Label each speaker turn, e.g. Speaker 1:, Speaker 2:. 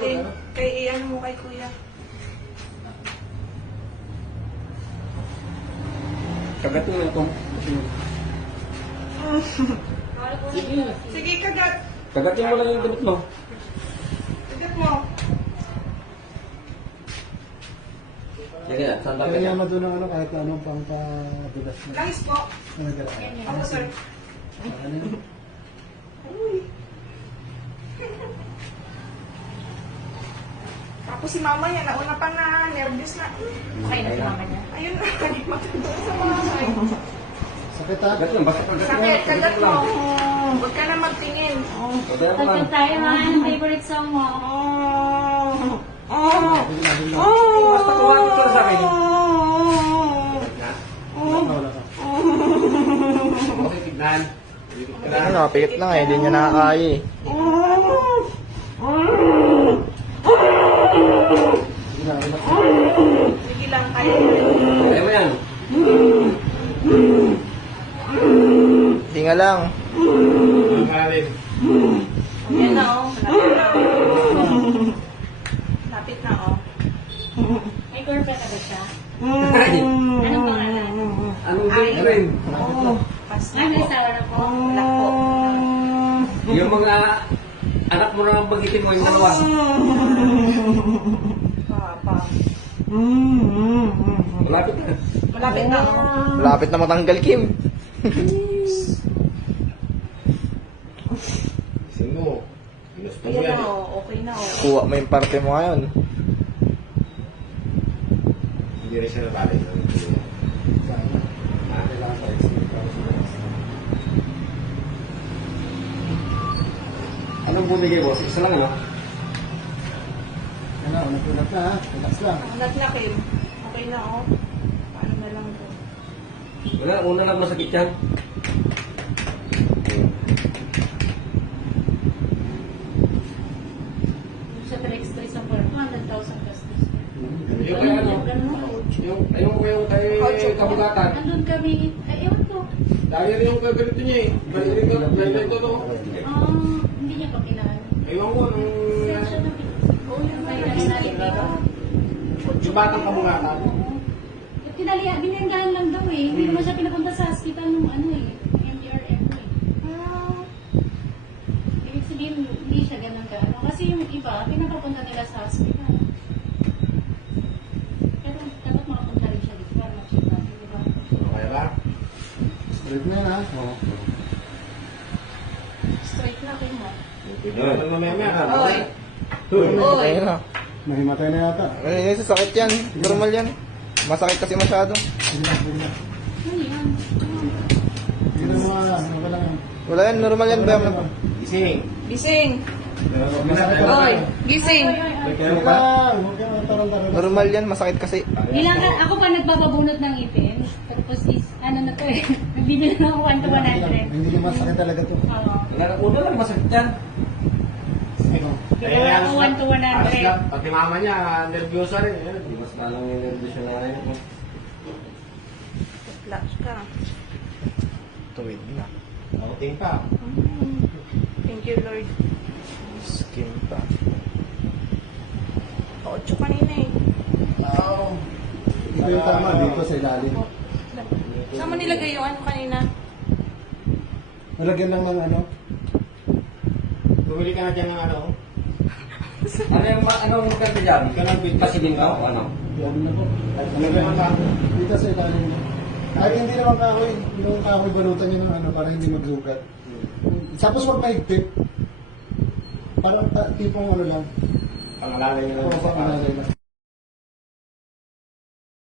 Speaker 1: natin. Kay iyan mo kay kuya.
Speaker 2: Kagatin mo ito. Sige.
Speaker 1: Sige, kagat.
Speaker 2: Kagatin mo lang yung ganit mo.
Speaker 1: Kagat mo.
Speaker 2: Sige, sandal ka
Speaker 3: Kaya
Speaker 2: dyan.
Speaker 3: naman doon ang ano, kahit anong pangpadulas na.
Speaker 1: Langis po. Ako, sir.
Speaker 3: Ano yun?
Speaker 1: Uy. Tapos si mama yan, nauna pa na, nervous na.
Speaker 4: Okay na si mama niya.
Speaker 1: Ayun na, hindi matulog sa mga
Speaker 3: Sakit ha?
Speaker 2: Kagat lang, basta kagatin mo.
Speaker 1: Sakit, kagat mo. Huwag ka na magtingin.
Speaker 2: Kagatin mo lang.
Speaker 4: Pagkat tayo mga ang favorite song mo.
Speaker 2: Basta kuha dito sa akin.
Speaker 3: Wala ka.
Speaker 2: Okay, tignan.
Speaker 5: Ano, pikit na nga, hindi niya nakakaya eh.
Speaker 3: Sige na, relax.
Speaker 1: Sige lang, kaya.
Speaker 2: Kaya mo yan.
Speaker 5: Hinga lang.
Speaker 1: Yan na, oh. Lapit na, oh.
Speaker 4: May girlfriend na ba siya?
Speaker 2: Ay,
Speaker 4: Anong pangalan?
Speaker 2: anong girlfriend?
Speaker 1: Pas
Speaker 4: Ay, may asawa na po.
Speaker 1: Wala po.
Speaker 2: Yung mga anak mo na bagitin mo yung dalawa.
Speaker 1: Papa.
Speaker 2: Malapit na.
Speaker 1: Malapit na, oh.
Speaker 5: Lapit na matanggal, Kim.
Speaker 2: Sino? Ginusto mo
Speaker 1: Ayan
Speaker 2: yan.
Speaker 1: na, oh. Okay na, oh.
Speaker 5: Kuha mo yung parte mo ngayon.
Speaker 2: Hindi rin siya nabalik.
Speaker 3: Kailangan tayo sa
Speaker 2: Anong bumigay boss? Isa lang ano?
Speaker 3: Ano, unat-unat na ha? Relax lang.
Speaker 1: Anak na, Kim. Okay na, oh. Paano na lang to?
Speaker 2: Wala, una lang masakit yan.
Speaker 4: Sa Telex-Trace ng 200,000 gastos.
Speaker 2: Yung kaya ano? Yung kay kabugatan.
Speaker 4: Andun kami, ay ewan ko.
Speaker 2: Dahil rin yung ganito niya eh. Ganito ito no.
Speaker 4: Hindi niya pa kilala.
Speaker 2: Ewan ko nung
Speaker 4: Siya na. Oo, yung may nationality.
Speaker 2: yung batang kabugatan.
Speaker 4: Binenggahan lang daw eh. Hindi naman siya pinapunta sa hospital nung ano eh. MDRM eh. Ibig sabihin, hindi siya ganun ka. Ano? Kasi yung iba, pinapapunta nila sa hospital. Pero dapat makapunta rin siya dito para ma-check natin, di ba?
Speaker 2: Kaya ba?
Speaker 3: Straight na yun ha? Oo.
Speaker 1: Straight na, Kim, oh.
Speaker 2: Yun. Mamaya.
Speaker 1: Oy.
Speaker 5: Ayun na.
Speaker 3: Mahimatay na yata.
Speaker 5: Ano yun, sakit yan. Normal yan. Masakit kasi masyado.
Speaker 3: Sige na, sige na.
Speaker 4: Ano yan?
Speaker 3: Sige na mga, ano ka lang yan.
Speaker 5: Wala yan, normal yan. Bayam na.
Speaker 2: Gising.
Speaker 1: Gising.
Speaker 3: Masakit ka
Speaker 1: Oy,
Speaker 3: lang.
Speaker 1: gising.
Speaker 3: Huwag ka tarang-tarang.
Speaker 5: Normal yan, masakit kasi.
Speaker 4: Bilang ako pa nagbababunot ng ipin. Tapos is, ano na to eh. Nagbibili na ako 1 to 100.
Speaker 3: Hindi naman sakit talaga to.
Speaker 4: Oo.
Speaker 2: Una lang masakit yan.
Speaker 4: Pero ako 1 to 100.
Speaker 2: Pati mama niya, nervyosa rin. Hindi mas malang yung nervyosa na rin.
Speaker 1: Relax ka.
Speaker 5: Tuwid na.
Speaker 2: Nauting pa.
Speaker 1: Thank you, Lord.
Speaker 5: Skin pa.
Speaker 1: 8 kanina eh.
Speaker 3: Ito yung tama dito sa ilalim.
Speaker 1: Saan mo nilagay yung ano kanina?
Speaker 3: Nalagyan lang ng ano.
Speaker 2: Bumili ka na dyan ng ano? Ano maganda dyan? Kanang kasi din ka o ano?
Speaker 3: Yan na po. Nalagyan lang dito sa ilalim. Kahit hindi naman kahoy, yung kahoy balutan niya ng ano para hindi magsugat. Tapos wag mahigpit. Parang tipong ano lang.
Speaker 2: Pangalalay nila
Speaker 3: Oo,
Speaker 2: sa
Speaker 3: pangalalay lang.